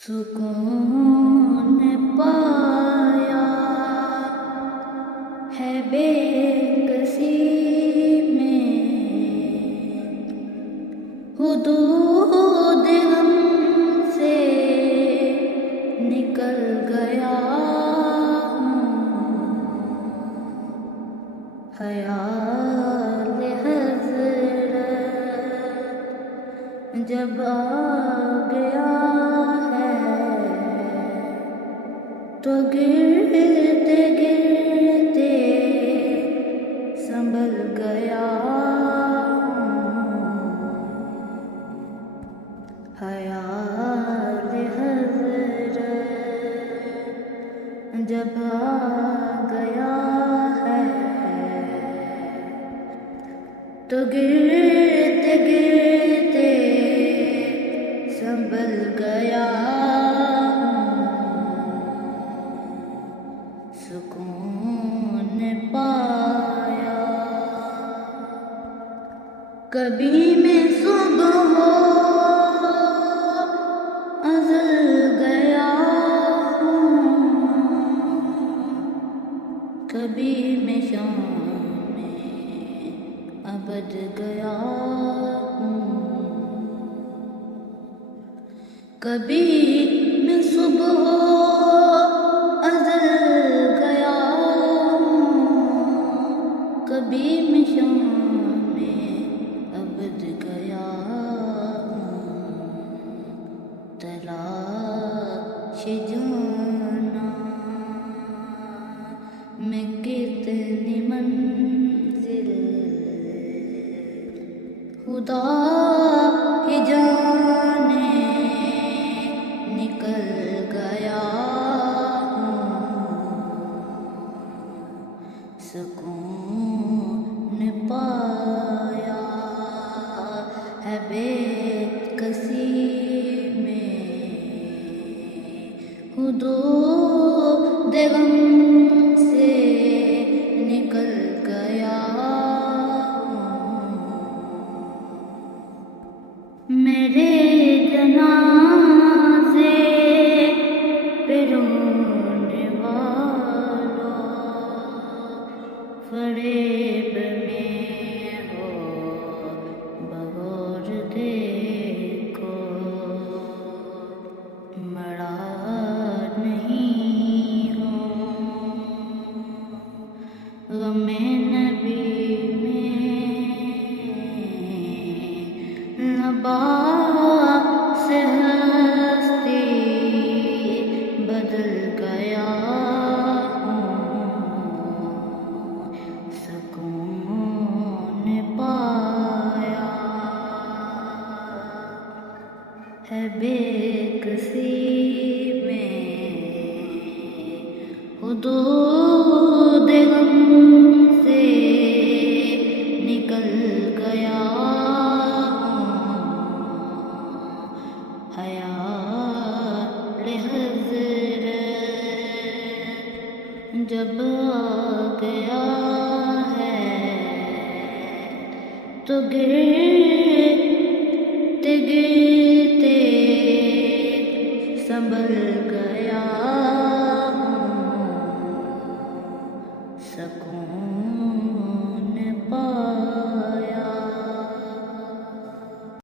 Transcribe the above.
سکون پایا ہے بے کسی میں، حدود غم سے نکل گیا ہوں، خیال حضرت جب آ گیا تو گرتے گرتے سنبھل گیا ہوں، خیال حضرت جب آ گیا ہے تو گرتے گرتے سنبھل گیا سکون پایا۔ کبھی میں صبح ہو ازل گیا ہوں، کبھی میں شام میں ابد گیا ہوں، کبھی میں صبح ہو ازل گیا ہوں، کبھی میں شام میں ابد گیا ہوں، تلاش جانا میں کتنی منزل خدا ہی جانے نکل گیا سکون پایا ہے بے کسی میں، حدود غم سے نکل گیا میرے جنازے پہ رونے والوں، فریب میں ہو بغور دیکھو، مرا نہیں ہو غم نبی میں، لباس ہستی بدل گیا سکون پایا ہے بے کسی میں، حدود غم سے نکل گیا خیال حضرت جب آ گیا ہے تو گرتے گرتے سنبھل گیا